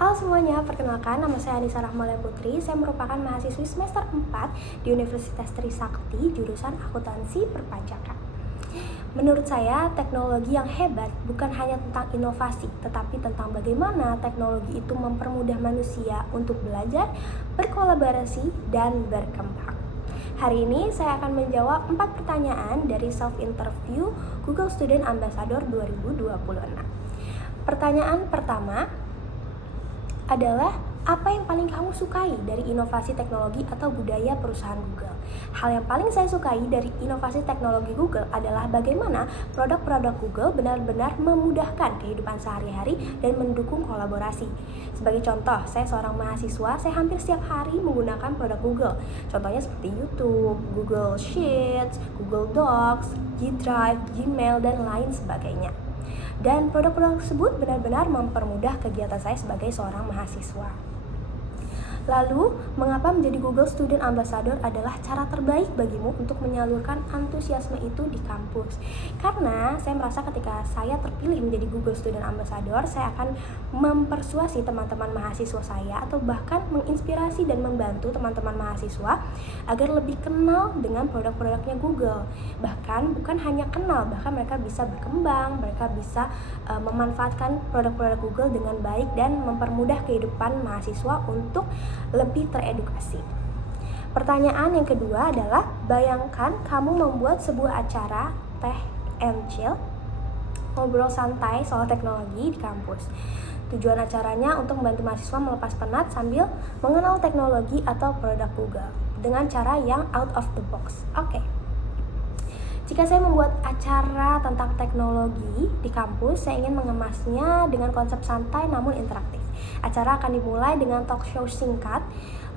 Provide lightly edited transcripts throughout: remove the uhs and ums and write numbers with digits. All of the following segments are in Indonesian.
Halo semuanya, perkenalkan nama saya Anissa Rahmalia Putri. Saya merupakan mahasiswi semester 4 di Universitas Trisakti, jurusan Akuntansi Perpajakan. Menurut saya, teknologi yang hebat bukan hanya tentang inovasi, tetapi tentang bagaimana teknologi itu mempermudah manusia untuk belajar, berkolaborasi, dan berkembang. Hari ini saya akan menjawab 4 pertanyaan dari self-interview Google Student Ambassador 2026. Pertanyaan pertama adalah, apa yang paling kamu sukai dari inovasi teknologi atau budaya perusahaan Google? Hal yang paling saya sukai dari inovasi teknologi Google adalah bagaimana produk-produk Google benar-benar memudahkan kehidupan sehari-hari dan mendukung kolaborasi. Sebagai contoh, saya seorang mahasiswa, saya hampir setiap hari menggunakan produk Google. Contohnya seperti YouTube, Google Sheets, Google Docs, G Drive, Gmail, dan lain sebagainya. Dan produk-produk tersebut benar-benar mempermudah kegiatan saya sebagai seorang mahasiswa. Lalu, mengapa menjadi Google Student Ambassador adalah cara terbaik bagimu untuk menyalurkan antusiasme itu di kampus? Karena saya merasa ketika saya terpilih menjadi Google Student Ambassador, saya akan mempersuasi teman-teman mahasiswa saya atau bahkan menginspirasi dan membantu teman-teman mahasiswa agar lebih kenal dengan produk-produknya Google. Bahkan bukan hanya kenal, bahkan mereka bisa berkembang, mereka bisa memanfaatkan produk-produk Google dengan baik dan mempermudah kehidupan mahasiswa untuk lebih teredukasi. Pertanyaan yang kedua adalah, bayangkan kamu membuat sebuah acara teh and chill, ngobrol santai soal teknologi di kampus. Tujuan acaranya untuk membantu mahasiswa melepas penat sambil mengenal teknologi atau produk Google dengan cara yang out of the box. Oke. Jika saya membuat acara tentang teknologi di kampus, saya ingin mengemasnya dengan konsep santai namun interaktif. Acara akan dimulai dengan talk show singkat,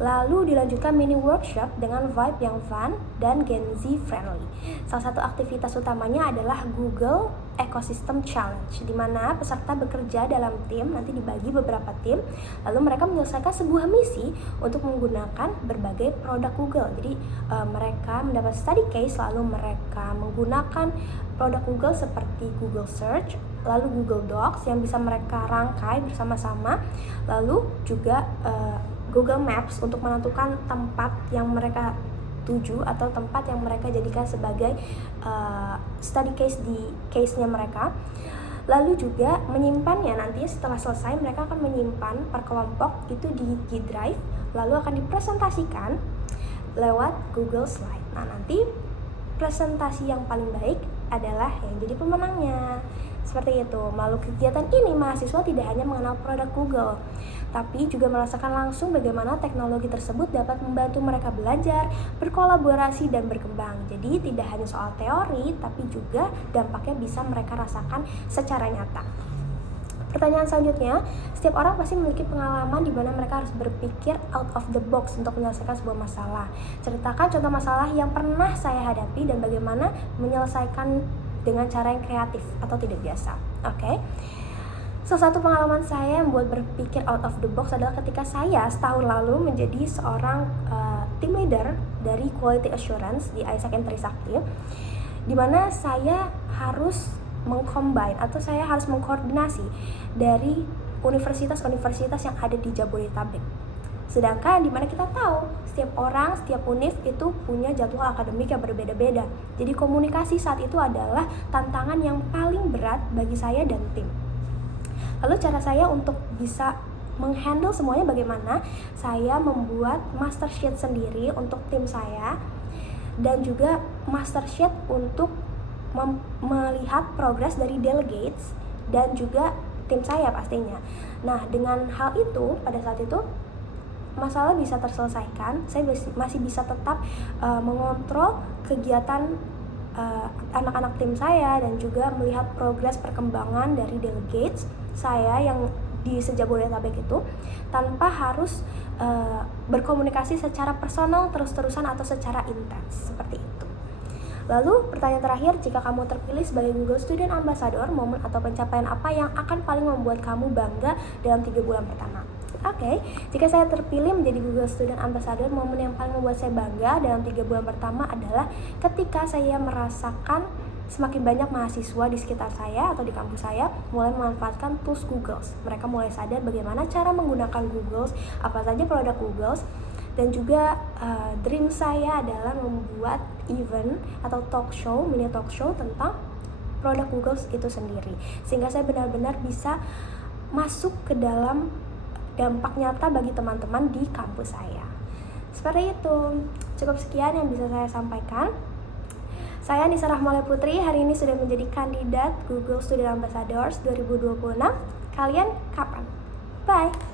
lalu dilanjutkan mini workshop dengan vibe yang fun dan Gen Z friendly. Salah satu aktivitas utamanya adalah Google Ecosystem Challenge, di mana peserta bekerja dalam tim, nanti dibagi beberapa tim, lalu mereka menyelesaikan sebuah misi untuk menggunakan berbagai produk Google. Jadi mereka mendapat study case, lalu mereka menggunakan produk Google seperti Google Search, lalu Google Docs yang bisa mereka rangkai bersama-sama, lalu juga Google Maps untuk menentukan tempat yang mereka tuju atau tempat yang mereka jadikan sebagai study case di case-nya mereka. Lalu juga menyimpannya, nanti setelah selesai mereka akan menyimpan per kelompok itu di G Drive, lalu akan dipresentasikan lewat Google Slide. Nah, nanti presentasi yang paling baik adalah yang jadi pemenangnya. Seperti itu. Melalui kegiatan ini, mahasiswa tidak hanya mengenal produk Google, tapi juga merasakan langsung bagaimana teknologi tersebut dapat membantu mereka belajar, berkolaborasi, dan berkembang. Jadi tidak hanya soal teori, tapi juga dampaknya bisa mereka rasakan secara nyata. Pertanyaan selanjutnya, setiap orang pasti memiliki pengalaman di mana mereka harus berpikir out of the box untuk menyelesaikan sebuah masalah. Ceritakan contoh masalah yang pernah saya hadapi dan bagaimana menyelesaikan dengan cara yang kreatif atau tidak biasa. Oke. Salah satu pengalaman saya yang membuat berpikir out of the box adalah ketika saya setahun lalu menjadi seorang team leader dari Quality Assurance di Isaac and Trisakti, di mana saya harus mengcombine atau saya harus mengkoordinasi dari universitas-universitas yang ada di Jabodetabek. Sedangkan di mana kita tahu setiap orang, setiap univ itu punya jadwal akademik yang berbeda-beda. Jadi komunikasi saat itu adalah tantangan yang paling berat bagi saya dan tim. Lalu cara saya untuk bisa menghandle semuanya bagaimana? Saya membuat master sheet sendiri untuk tim saya dan juga master sheet untuk melihat progres dari delegates dan juga tim saya pastinya. Nah, dengan hal itu pada saat itu masalah bisa terselesaikan, saya masih bisa tetap mengontrol kegiatan anak-anak tim saya dan juga melihat progres perkembangan dari delegates saya yang di Jabodetabek itu tanpa harus berkomunikasi secara personal terus-terusan atau secara intens seperti itu. Lalu pertanyaan terakhir, jika kamu terpilih sebagai Google Student Ambassador, momen atau pencapaian apa yang akan paling membuat kamu bangga dalam 3 bulan pertama? Oke, jika saya terpilih menjadi Google Student Ambassador, momen yang paling membuat saya bangga dalam 3 bulan pertama adalah ketika saya merasakan semakin banyak mahasiswa di sekitar saya atau di kampus saya mulai memanfaatkan tools Google. Mereka mulai sadar bagaimana cara menggunakan Google, apa saja produk Google, dan juga dream saya adalah membuat event atau mini talk show tentang produk Google itu sendiri, sehingga saya benar-benar bisa masuk ke dalam dampak nyata bagi teman-teman di kampus saya. Seperti itu, cukup sekian yang bisa saya sampaikan. Saya Nisa Rahmala Putri, hari ini sudah menjadi kandidat Google Student Ambassadors 2026. Kalian kapan? Bye!